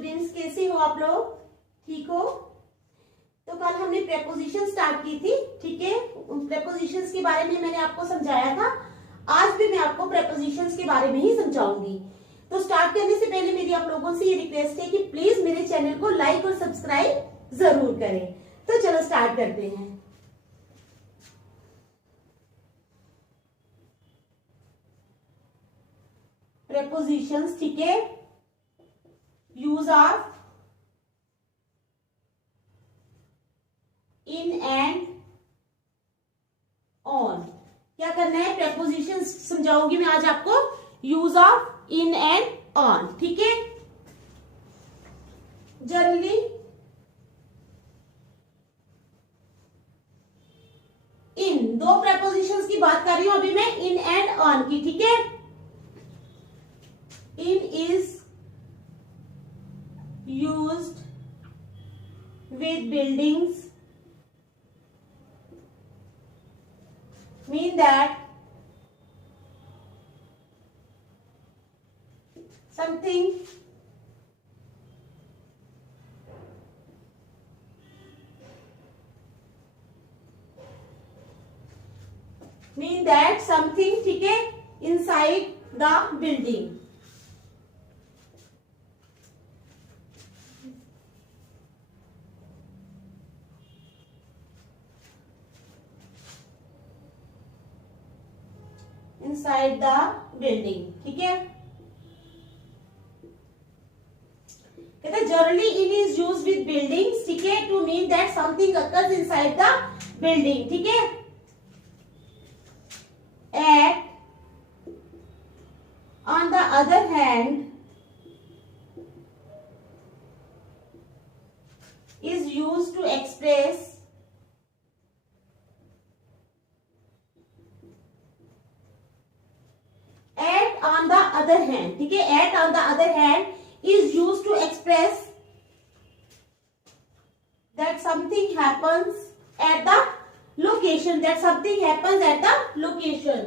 Students, कैसे हो आप लोग? ठीक हो? तो कल हमने प्रेपोजिशन स्टार्ट की थी, ठीक है। प्रेपोजिशंस के बारे में मैंने आपको समझाया था। आज भी मैं आपको प्रेपोजिशंस के बारे में ही समझाऊंगी। तो स्टार्ट करने से पहले मेरी आप लोगों से ये रिक्वेस्ट है कि प्लीज मेरे चैनल को लाइक और सब्सक्राइब जरूर करें। तो चलो स्टार्ट करते हैं। प्रेपोजिशंस, ठीक है। Use of in and on. क्या करना है? प्रेपोजिशन समझाऊंगी मैं आज आपको। Use of in and on, ठीक है। जनरली इन, दो प्रेपोजिशंस की बात कर रही हूं अभी मैं, इन एंड ऑन की, ठीक है। In is used with buildings, mean that something ठीक है, inside the building। inside the building, ठीक है। कहते हैं generally in is used with buildings, ठीक है, to mean that something occurs inside the building, ठीक है। At on the other hand is used to express at on the other hand, ठीक है। at on the other hand is used to express that something happens at the location, that something happens at the location।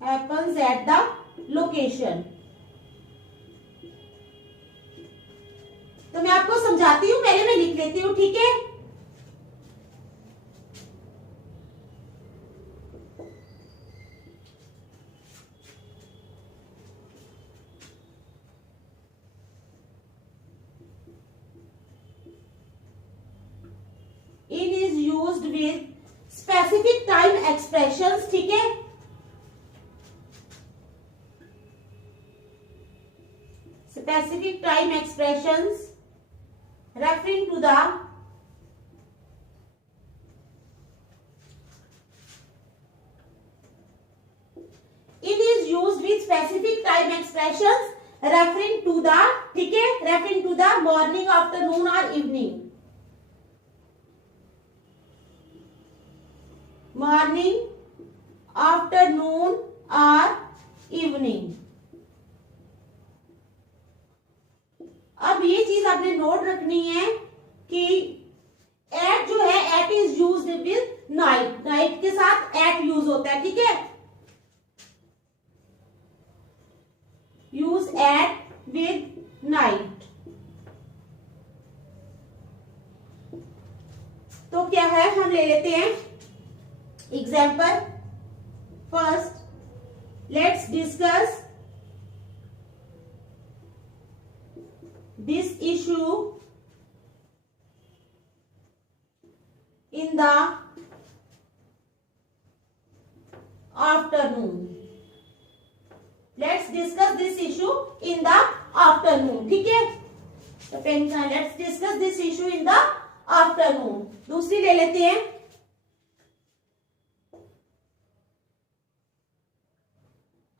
happens at the location। तो मैं आपको समझाती हूं, पहले मैं लिख लेती हूं, ठीक है। In is used with specific time expressions, ठीक है। Specific time expressions referring to the it is used with specific time expressions referring to the, ठीक है, referring to the morning, afternoon or evening। morning, afternoon or evening। अब ये चीज आपने note रखनी है कि एट जो है, at is used with night, night के साथ एट यूज होता है, ठीक है। Use at with night. तो क्या है, हम ले लेते हैं example. First let's discuss this issue in the afternoon। Let's discuss this issue in the afternoon, ठीक है। तो let's discuss this issue in the afternoon। दूसरी ले लेते हैं।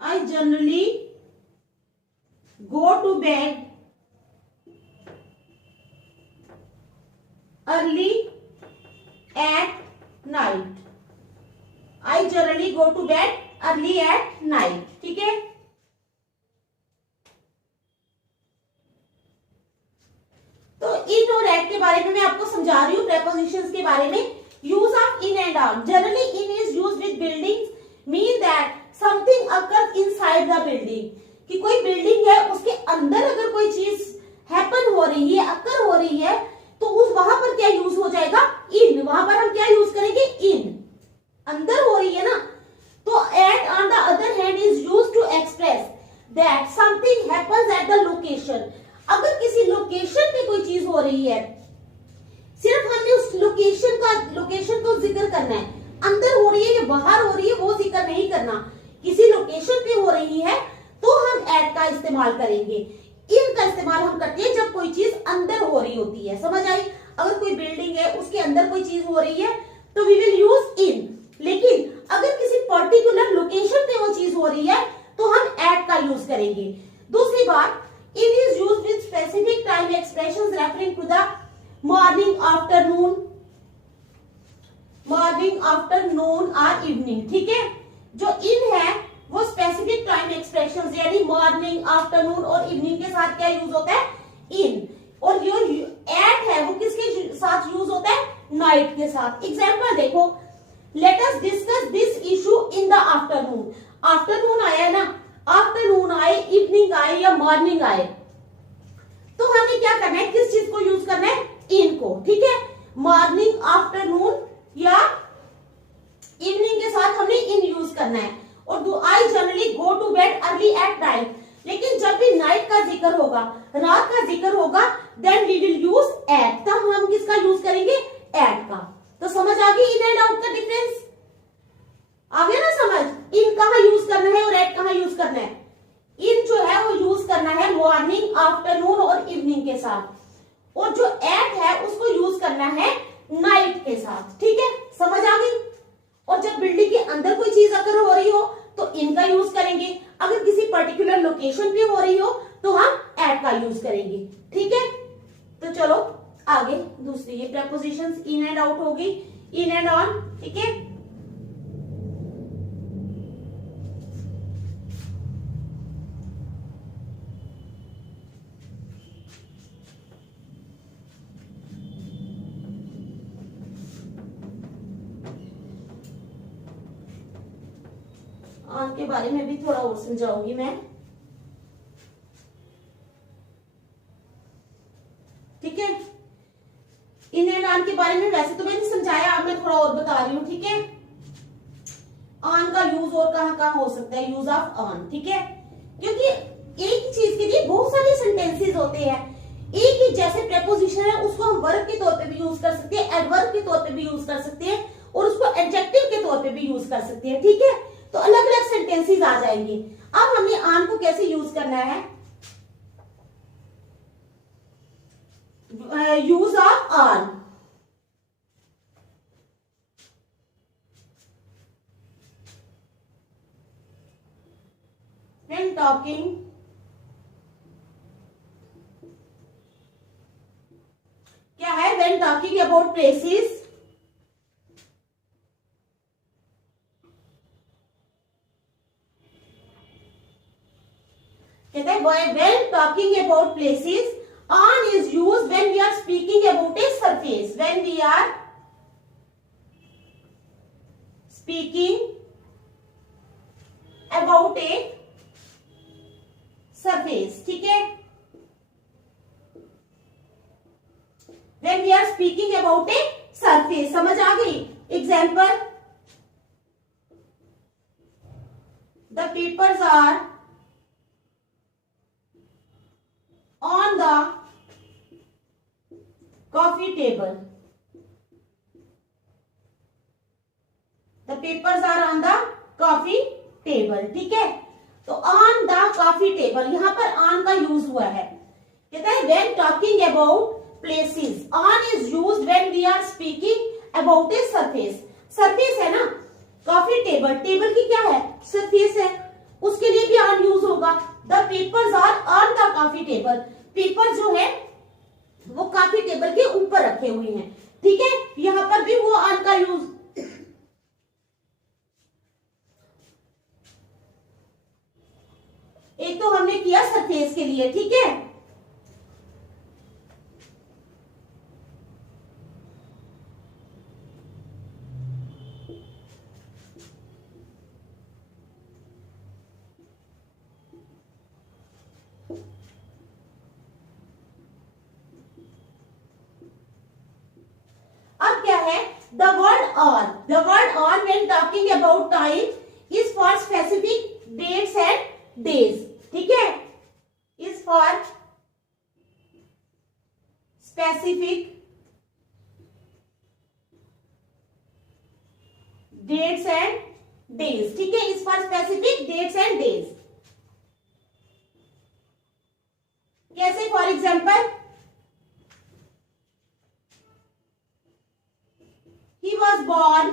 I generally go to bed early at night। I generally go to bed early at night, ठीक है। तो इन और एट के बारे में मैं आपको समझा रही हूँ, प्रेपोजिशंस के बारे में। Use of in and on, generally in is use with buildings, mean that something occur inside the building, कि कोई बिल्डिंग है उसके अंदर अगर कोई चीज हैपन हो रही है, अकर हो रही है, तो उस वहां पर क्या यूज हो जाएगा, इन, वहां पर हम क्या यूज करेंगे, इन, अंदर हो रही है ना, तो at on the other hand is use to express that something happens at the location, अगर किसी लोकेशन पे कोई चीज हो रही है, सिर्फ हमने उस लोकेशन को जिक्र करना है, अंदर हो रही है या बाहर हो रही है वो जिक्र नहीं करना, किसी लोकेशन पे हो रही है तो हम एट का इस्तेमाल करेंगे। इन का इस्तेमाल हम करते हैं जब कोई चीज अंदर हो रही होती है, समझ आई, अगर कोई बिल्डिंग है उसके अंदर कोई चीज हो रही है तो वी विल यूज इन, लेकिन अगर किसी पर्टिकुलर लोकेशन पे वो चीज हो रही है तो हम एट का यूज करेंगे। दूसरी बात, in is used with specific time expressions referring to the morning, afternoon और इवनिंग, ठीक है। जो इन है वो स्पेसिफिक टाइम एक्सप्रेशंस यानी मॉर्निंग, आफ्टरनून और इवनिंग के साथ क्या यूज होता है, इन, और जो एट है वो किसके साथ यूज होता है, नाइट के साथ। एग्जांपल देखो, let us discuss this issue in the afternoon, afternoon आया ना, आफ्टरनून आए, इवनिंग आए या मॉर्निंग आए, तो हमें क्या करना है, किस चीज को यूज करना है, इन को, ठीक है। मॉर्निंग, आफ्टरनून या इवनिंग के साथ हमने इन यूज करना है। और I generally go to bed early at night, लेकिन जब भी नाइट का जिक्र होगा, रात का जिक्र होगा, then we will use at, तब हम किसका यूज करेंगे, एट का। तो समझ आ गई इन एंड आउट का डिफरेंस, आ गया ना समझ, इन कहाँ यूज करना है और एट कहाँ यूज करना है। इन जो है वो यूज करना है मॉर्निंग, आफ्टरनून और इवनिंग के साथ, और जो एट है उसको यूज करना है नाइट के साथ, ठीक है, समझ आ गई। और जब बिल्डिंग के अंदर कोई चीज अगर हो रही हो तो इनका यूज करेंगे, अगर किसी पर्टिकुलर लोकेशन पे हो रही हो तो हम एट का यूज करेंगे, ठीक है। तो चलो आगे दूसरी, ये प्रेपोजिशंस इन एंड आउट होगी, इन एंड ऑन, ठीक है। ऑन के बारे में भी थोड़ा और समझाऊंगी मैं, ठीक है। इन एंड ऑन के बारे में वैसे तो मैंने समझाया, अब मैं थोड़ा और बता रही हूँ, ठीक है। ऑन का यूज और कहाँ कहाँ हो सकता है, यूज ऑफ ऑन, ठीक है, क्योंकि एक ही चीज के लिए बहुत सारे सेंटेंसेस होते हैं। एक ही जैसे प्रेपोजिशन है उसको हम वर्ब के तौर पे भी यूज कर सकते हैं, एडवर्ब के तौर पे भी यूज कर सकते हैं, और उसको एडजेक्टिव के तौर पे भी यूज कर सकते हैं, ठीक है। तो अलग अलग सेंटेंसेस आ जाएंगे। अब हमने ऑन को कैसे यूज करना है, use of on, when talking, क्या है, व्हेन टॉकिंग अबाउट प्लेसेस, कहते हैं when talking about places, on is used when we are speaking about a surface, when we are speaking about a surface, ठीक है। when we are speaking about a surface, समझ आ गई। Example, the papers are on the coffee table, the papers are on the coffee table, ठीक है। तो on the coffee table, यहां पर on का यूज हुआ है, कहता है when talking about places, on is used when we are speaking about a surface, surface है ना, coffee table, टेबल की क्या है, सरफेस है, उसके लिए भी on यूज होगा। The papers are on the coffee table, paper जो है वो कॉफी टेबल के ऊपर रखे हुए हैं, ठीक है। यहां पर भी वो ऑन का यूज, एक तो हमने किया सरफेस के लिए, ठीक है। the word on when talking about time is for specific dates and days. ठीक है, is for specific dates and days. ठीक है, is for specific dates and days. कैसे? For example, he was born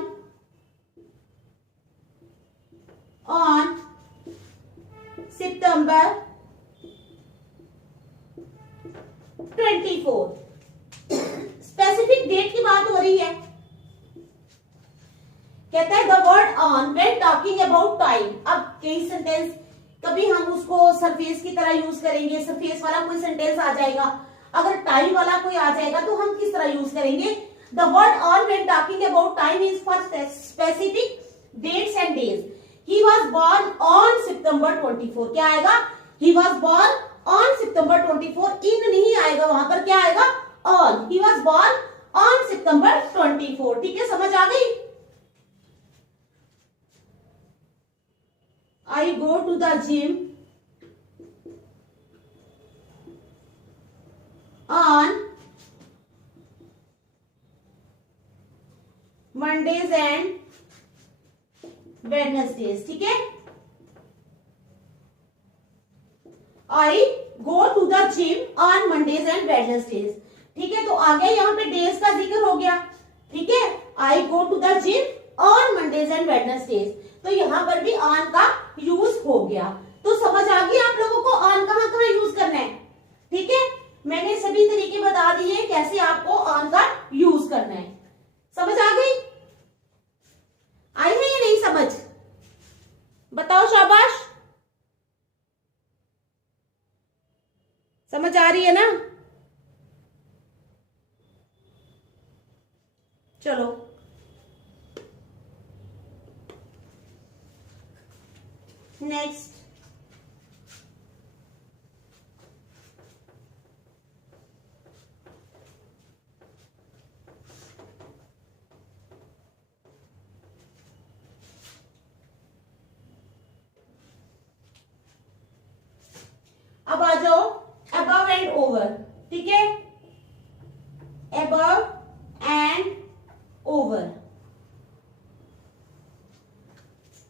on September 24. Specific date की बात हो रही है. कहता है the word on when talking about time. अब कई सेंटेंस कभी हम उसको सरफेस की तरह यूज करेंगे, सरफेस वाला कोई सेंटेंस आ जाएगा, अगर टाइम वाला कोई आ जाएगा तो हम किस तरह यूज करेंगे? The word on when talking about time is for specific dates and days. He was born on September 24. क्या आएगा? He was born on September 24. In नहीं आएगा, वहां पर क्या आएगा? On. He was born on September 24. ठीक है, समझ आ गई? I go to the gym on Mondays and Wednesdays. ठीक है, I go to the gym on Mondays and Wednesdays. ठीक है, तो आ गया यहाँ पे डेज का जिक्र हो गया. ठीक है, I go to the gym on Mondays and Wednesdays. तो यहां पर भी ऑन का यूज हो गया. तो समझ आ गई आप लोगों को ऑन कहां कहां यूज करना है. ठीक है, मैंने सभी तरीके बता दिए कैसे आपको ऑन का यूज करना है. समझ आ गई? आई है या नहीं समझ? बताओ, शाबाश. समझ आ रही है ना? चलो, नेक्स्ट. अब आ जाओ अबव एंड ओवर. ठीक है, अबव एंड ओवर.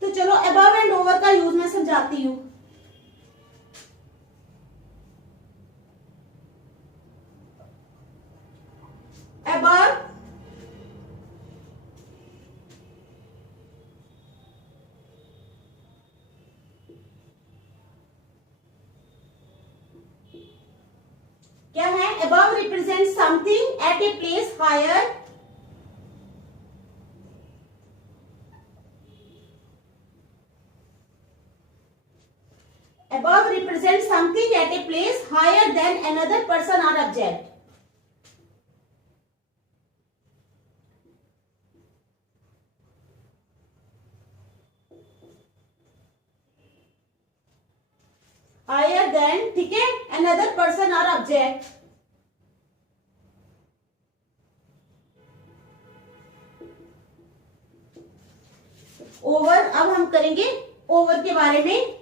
तो चलो अबव एंड ओवर का यूज मैं समझाती हूं. अबव क्या है? Above represent something at a place higher above represents something at a place higher than another person or object. Higher than, ठीक है, another person or object. Over. अब हम करेंगे ओवर के बारे में.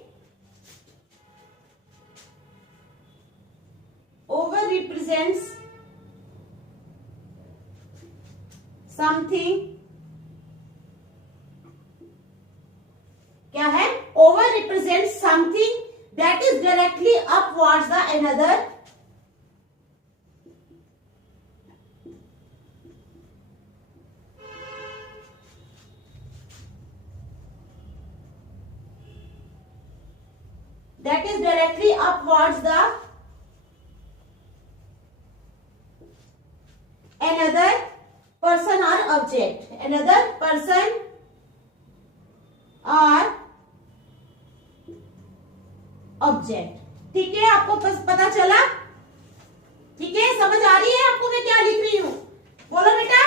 Over represents something. क्या है? Over represents something that is directly upwards the another. That is directly upwards the another person or object. Another person or object. ठीक है, आपको पता चला? ठीक है, समझ आ रही है आपको मैं क्या लिख रही हूं? बोलो बेटा,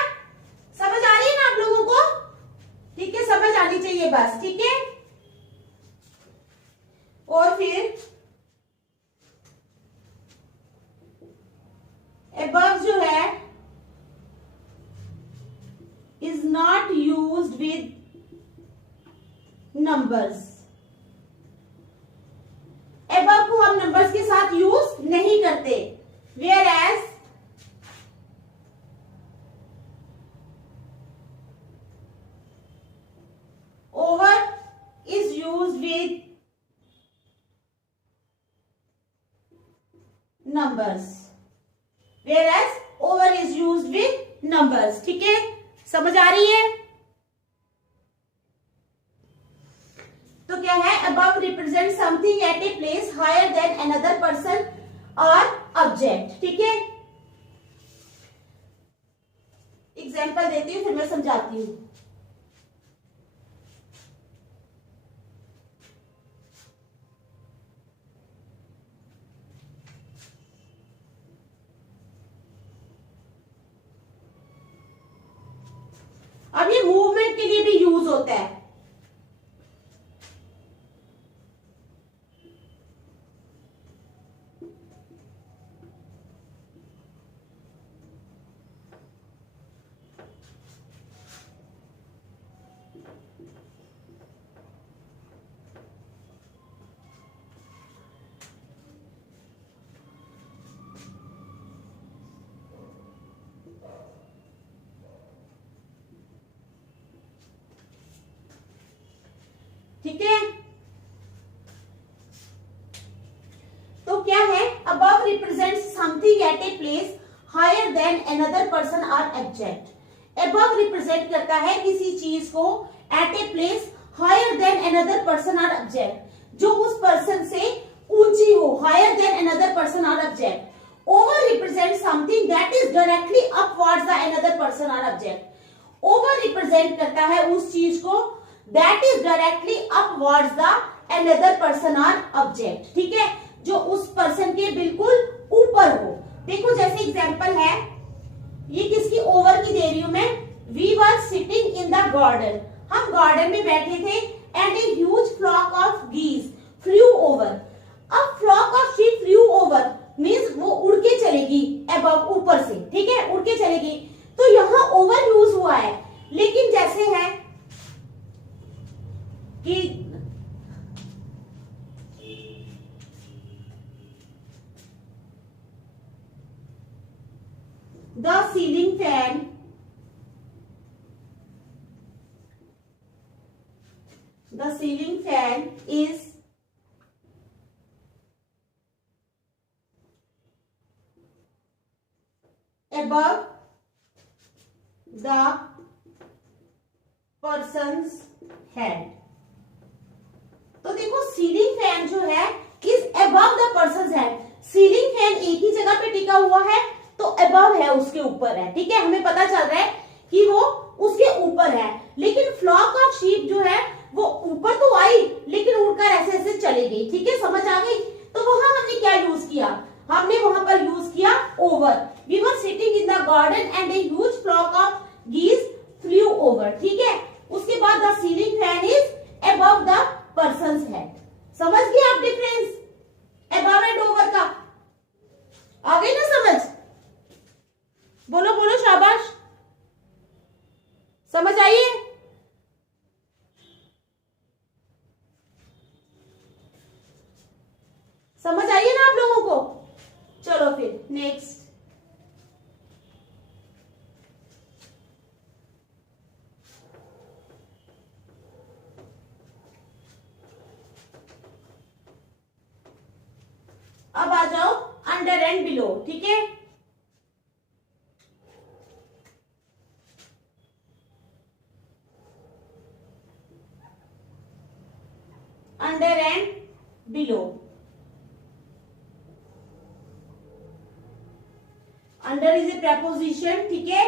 समझ आ रही है ना आप लोगों को? ठीक है, समझ आनी चाहिए बस. ठीक है, और फिर above जो है is not used with numbers. above को हम numbers के साथ यूज नहीं करते, whereas over is used with numbers. Whereas over is used with numbers. ठीक है, समझ आ रही है? तो क्या है, above represent something at a place higher than another person or object. ठीक है, एग्जाम्पल देती हूँ फिर मैं समझाती हूँ. अब ये मूवमेंट के लिए भी यूज होता है. ठीक है, तो क्या है, above represents something at a place higher than another person or object. above represent करता है किसी चीज को at a place higher than another person or object, जो उस पर्सन से ऊंची हो, higher than another person or object. over represents something that is directly upwards the another person or object. over represent करता है उस चीज को that is directly upwards the another person or object. ठीक है, जो उस पर्सन के बिल्कुल ऊपर हो. देखो जैसे एग्जांपल है, ये किसकी ओवर की दे रही हूं मैं. We were sitting in the garden. हम गार्डन में बैठे थे and a huge flock of geese flew over. अब flock of sheep flew over means वो उड़ के चलेगी above, ऊपर से. ठीक है, उड़ के चलेगी. तो यहाँ over यूज हुआ है, लेकिन जैसे है कि the ceiling fan is above the person's head. तो देखो सीलिंग फैन जो है is above the persons head. Ceiling fan एक ही जगह पे टिका हुआ है तो अबव है, उसके ऊपर है. ठीक है, हमें पता चल रहा है कि वो उसके ऊपर है. लेकिन फ्लॉक ऑफ शीप जो है वो ऊपर तो आई लेकिन उड़कर ऐसे ऐसे चली गई. ठीक है, समझ आ गई? तो वहां हमने क्या यूज किया, हमने वहां पर यूज किया over. We were sitting in the garden and a huge flock of geese flew over. ठीक है, उसके बाद the ceiling fan is above the person's head. समझ गए आप डिफरेंस अबव एंड ओवर का? आ गई ना समझ? बोलो बोलो, शाबाश. समझ आइए? समझ आइए ना आप लोगों को? चलो फिर नेक्स्ट. अब आ जाओ अंडर एंड बिलो. ठीक है, under and below. Under is a preposition. ठीक है,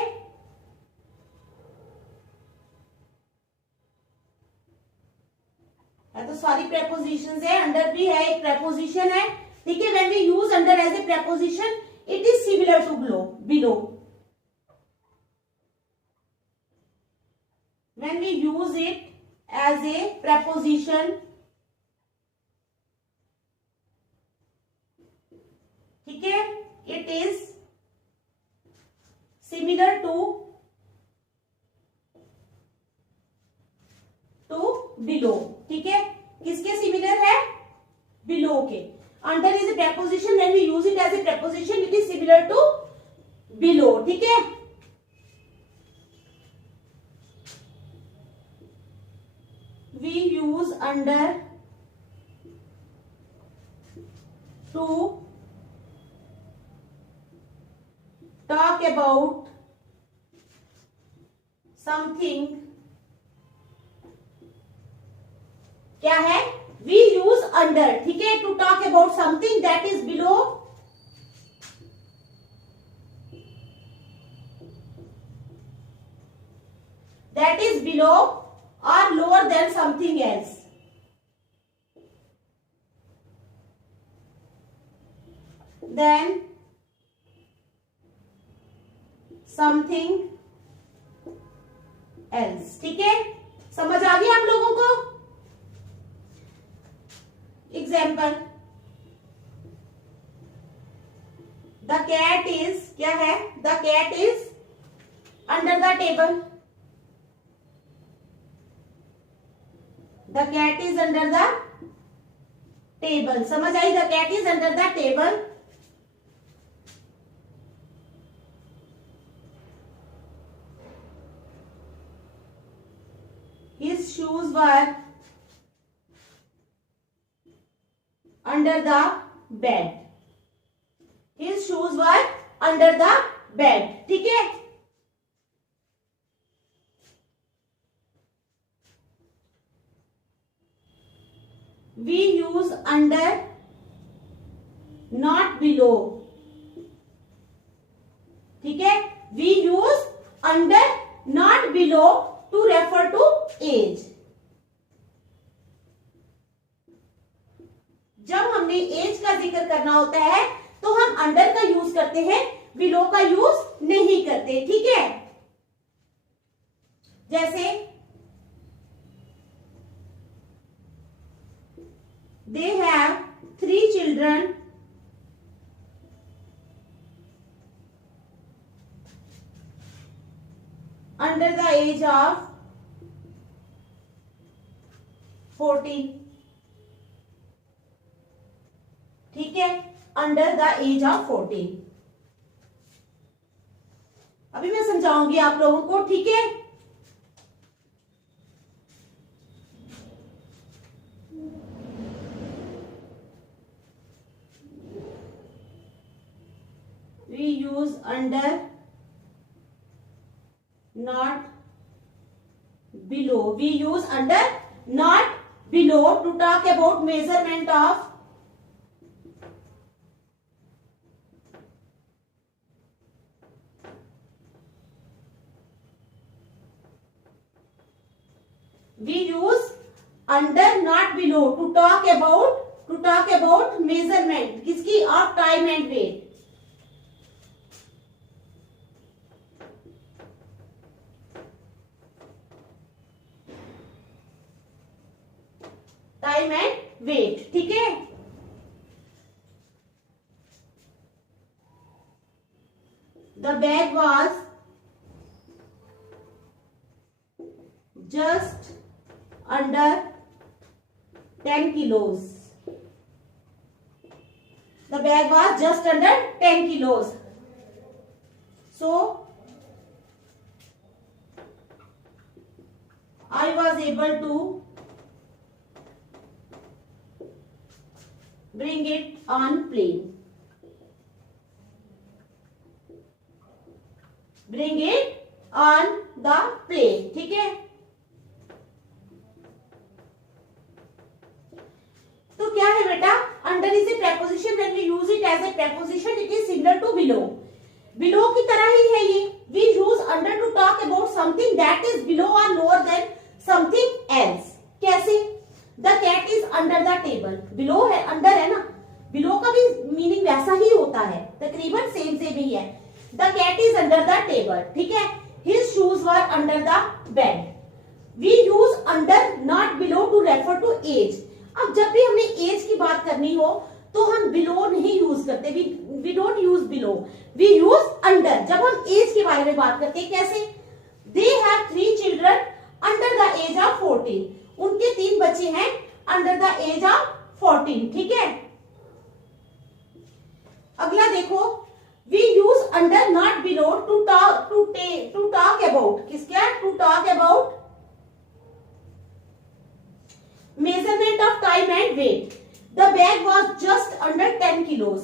तो सारी प्रेपोजिशंस है. अंडर भी है, एक प्रेपोजिशन है. ठीक है, when we use under as a preposition it is similar to below. When we use it as a preposition, ठीक है, it is similar to below, ठीक है, किसके सिमिलर है, बिलो के। Under is a preposition, when we use it as a preposition it is similar to below, ठीक है। We use under to talk about something, क्या है, वी यूज अंडर, ठीक है, to talk about something that is below or lower than something else. Then something else, ठीक है, समझ आ गया आप लोगों को। एग्जाम्पल, द कैट इज, क्या है, the cat is under the table, the cat is under the table, समझ आई, the cat is under the table. His shoes were under the bed. His shoes were under the bed, ठीक है। We use under, not below, ठीक है। We use under, not below to refer to age। जब हमने as का जिक्र करना होता है तो हम अंडर का यूज करते हैं, बिलो का यूज नहीं करते, ठीक है। जैसे they have 3 children under the age of 14, ठीक है, अंडर द एज ऑफ 14। अभी मैं समझाऊंगी आप लोगों को, ठीक है। We use under, not below. We use under, not below to talk about measurement of we use under, not below to talk about measurement, किसकी, of time and weight। Time and weight, ठीक है। The bag was just under 10 kilos। The bag was just under 10 kilos। So I was able to bring it on plane, bring it on the plane, ठीक है। तो क्या है बेटा, under is a preposition, when we use it as a preposition it is similar to below, below की तरह ही है ये। We use under to talk about something that is below और लोअर देन समथिंग एल्स। कैसे, the cat is under the table, below है, under है ना, बिलो का भी मीनिंग वैसा ही होता है, तकरीबन सेम ही है। The cat is under the table, ठीक है। His shoes were under the bed. We use under, not below to refer to age. अब जब भी हमने एज की बात करनी हो तो हम बिलो नहीं यूज करते, we don't use below, we use under. जब हम एज के बारे में बात करते हैं, कैसे, they have 3 children under the age of 14, उनके 3 बच्चे हैं अंडर द एज ऑफ 14। ठीक है, अगला देखो, we use under not below to talk about, किसका, to talk about measurement of time and weight. The bag was just under 10 kilos.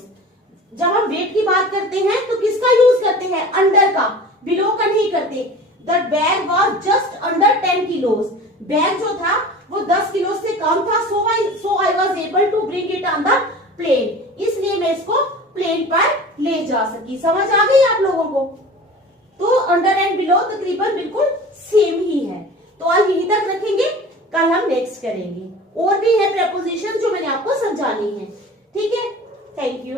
जब हम वेट की बात करते हैं तो किसका यूज करते हैं, अंडर का, बिलो का नहीं करते। The bag was just under 10 kilos. Bag जो था वो 10 किलो से कम था, so I was able to bring it on the plane, इसलिए मैं इसको प्लेन पर ले जा सकी। समझ आ गई आप लोगों को? तो अंडर एंड बिलो तकरीबन बिल्कुल सेम ही है। तो आज यहीं तक रखेंगे, कल हम नेक्स्ट करेंगे। और भी है प्रेपोजिशन जो मैंने आपको समझानी है। ठीक है, थैंक यू।